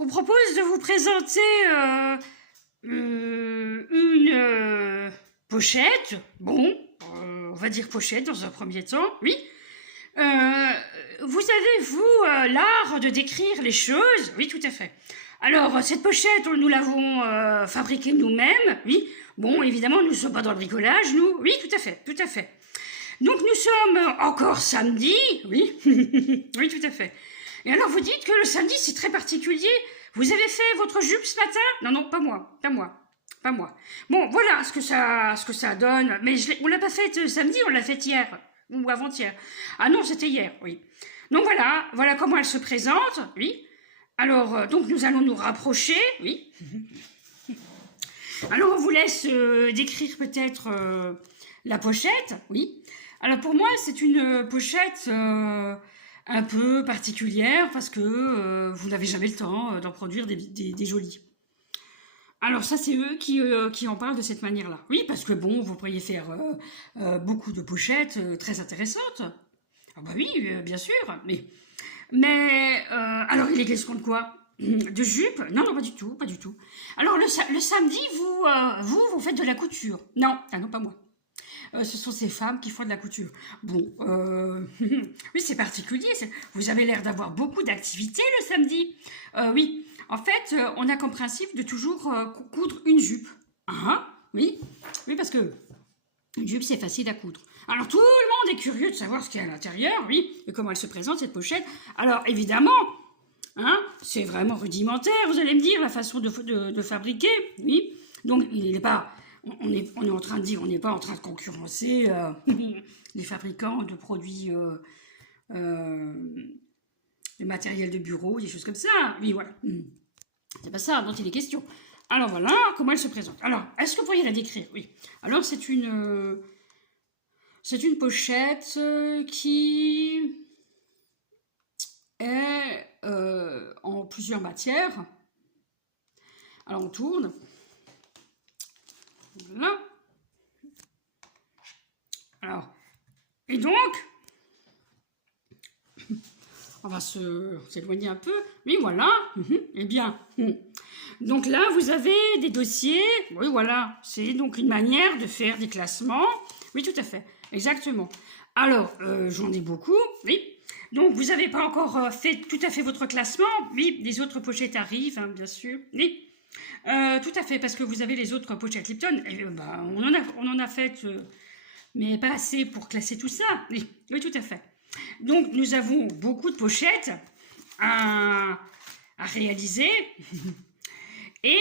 on propose de vous présenter une pochette. Bon, on va dire pochette dans un premier temps, oui. Vous avez, vous, l'art de décrire les choses? Oui, tout à fait. Alors, cette pochette, nous l'avons fabriquée nous-mêmes, oui. Bon, évidemment, nous ne sommes pas dans le bricolage, nous. Oui, tout à fait, tout à fait. Donc, nous sommes encore samedi, oui. Oui, tout à fait. Et alors, vous dites que le samedi, c'est très particulier. Vous avez fait votre jupe ce matin? Non, non, pas moi, pas moi. Pas moi. Bon, voilà ce que ça donne. Mais on l'a pas faite samedi, on l'a faite hier. Ou avant-hier. Ah non, c'était hier, oui. Donc voilà comment elle se présente, oui. Alors, donc nous allons nous rapprocher, oui. Alors, on vous laisse décrire peut-être la pochette, oui. Alors, pour moi, c'est une pochette un peu particulière parce que vous n'avez jamais le temps d'en produire des jolies. Alors ça, c'est eux qui en parlent de cette manière-là. Oui, parce que bon, vous pourriez faire beaucoup de pochettes très intéressantes. Ah bah oui, bien sûr. Mais alors, il est question de quoi? De jupe? Non, non, pas du tout, pas du tout. Alors, le samedi, vous faites de la couture? Non, ah non, pas moi. Ce sont ces femmes qui font de la couture. Bon, oui, c'est particulier. Vous avez l'air d'avoir beaucoup d'activités le samedi. Oui, en fait, on a comme principe de toujours coudre une jupe. Ah, oui, oui, parce que une jupe, c'est facile à coudre. Alors, tout le monde est curieux de savoir ce qu'il y a à l'intérieur, oui, et comment elle se présente, cette pochette. Alors, évidemment, hein, c'est vraiment rudimentaire, vous allez me dire, la façon de fabriquer, oui. Donc, il n'est pas... On est en train de dire, on n'est pas en train de concurrencer les fabricants de produits, de matériel de bureau, des choses comme ça. Oui, voilà. C'est pas ça dont il est question. Alors voilà comment elle se présente. Alors, est-ce que vous pourriez la décrire? Oui. Alors, c'est une pochette qui est en plusieurs matières. Alors, on tourne. Voilà. Alors, et donc, on va s'éloigner un peu. Oui, voilà. Eh bien, donc là, vous avez des dossiers. Oui, voilà. C'est donc une manière de faire des classements. Oui, tout à fait. Exactement. Alors, j'en ai beaucoup. Oui. Donc, vous n'avez pas encore fait tout à fait votre classement. Oui, les autres pochettes arrivent, hein, bien sûr. Oui. Tout à fait, parce que vous avez les autres pochettes Lipton. Et, on en a fait, mais pas assez pour classer tout ça. Oui, oui, tout à fait. Donc, nous avons beaucoup de pochettes à réaliser. Et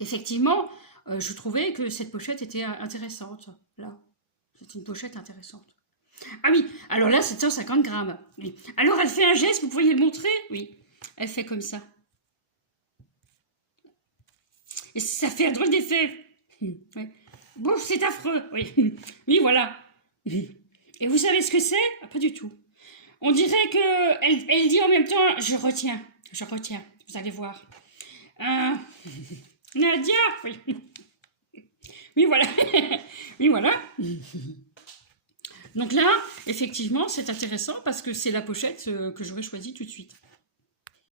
effectivement, je trouvais que cette pochette était intéressante. Là, c'est une pochette intéressante. Ah oui, alors là, 750 grammes. Oui. Alors, elle fait un geste, vous pourriez le montrer? Oui, elle fait comme ça. Et ça fait un drôle d'effet. Oui. Bon, c'est affreux. Oui, oui, voilà. Et vous savez ce que c'est? Ah, pas du tout. On dirait que elle dit en même temps, je retiens. Vous allez voir. Nadia, oui. Oui, voilà. Oui, voilà. Donc là, effectivement, c'est intéressant parce que c'est la pochette que j'aurais choisie tout de suite.